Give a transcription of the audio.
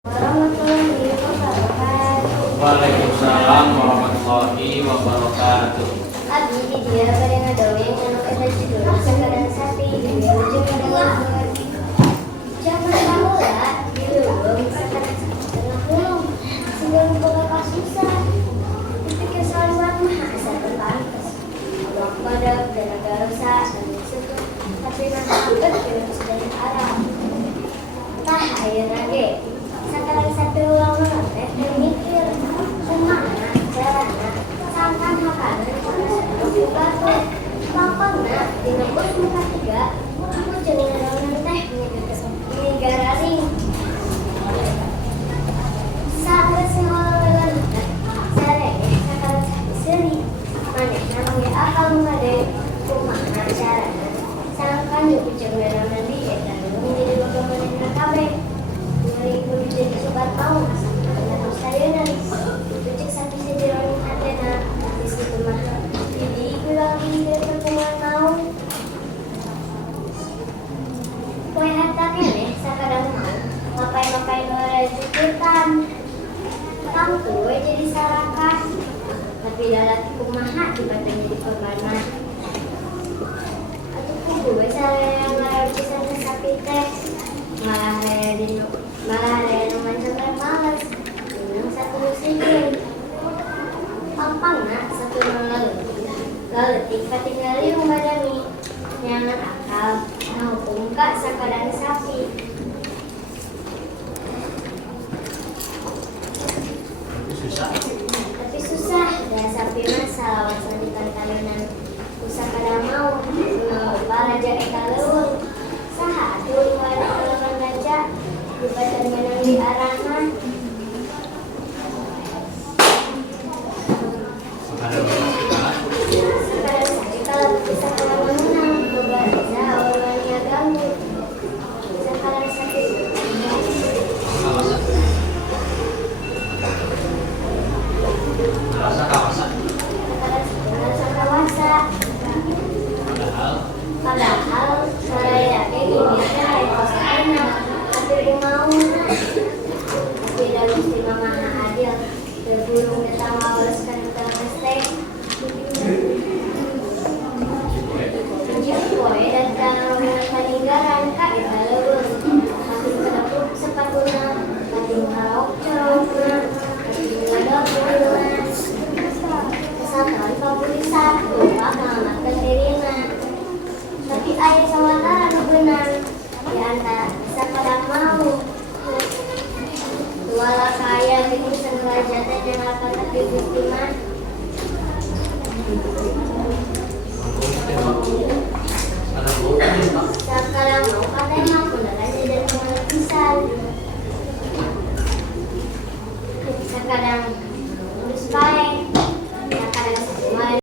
Warahmatullahi wabarakatuh. Waalaikumsalam warahmatullahi wabarakatuh. Abdi di dia pada ngadawing anu eta judul Sakadan Sapi di ujung adalah jangan baheula di leuweung sakadan sapi tengah pulung sehingga boga kasusah dipikir saliwat mah asa teu pantes Allah badak dan agarosa dan disebut tapi mah angkat jeung sedaya arah tah ayeuna ge sakadan sapi ulang teh mikir kumaha carana sangkan hakanan batu pokokna dina bos muka tiga aku jeung ngadawan teh ngigararing sanes ngolologan sarenge sakadan sapi seuli manehna mangge akal ngade kumaha carana sangkan jeung ngadawan di eta menjadi boga manehna kabeh kudu jadi sobat mau asa sayeunan cek sapi sediron hatena disitu mah jadi lagi dari pertemuan mau poe harta keneh sakadang mau mapai-mapai nora jukutan tangtu jadi sarakan tapi dalam kumaha dibanding jadi korban mah atuh kudu we sareang ngaran pisan sapi teh malah aya mancangan males minang satu musim pampangna satu leutik katingali rumadami nyangan akal ngahukum ka sakadan sapi tapi susah dan sapi mah salawat sandikan kalinan usakada mau baraja eta leuweung saha atuh ingwari kalawan raja dibatan menang di arahan sekarang saja kalau bisa kalau menang coba bisa awalnya ganggu sekarang sakit Rasa kawasan. rasa kawasa padahal saya kayak gini saya kosannya tapi mau tidak mesti mama adil berburung datang males kan terpestek poe datang dengan paninggaran kak eta leuweung makin kedapuk sepatuna makin harok corongna makin ngadok kesatuan papulisan lupa ngalamatkan dirina tapi aya sawatara nu beunang di antara sakadang mau wala kaya bikin sengaja teh jangan kata di Gusti mah sekarang mau katanya beneran jadi teman pisan sekarang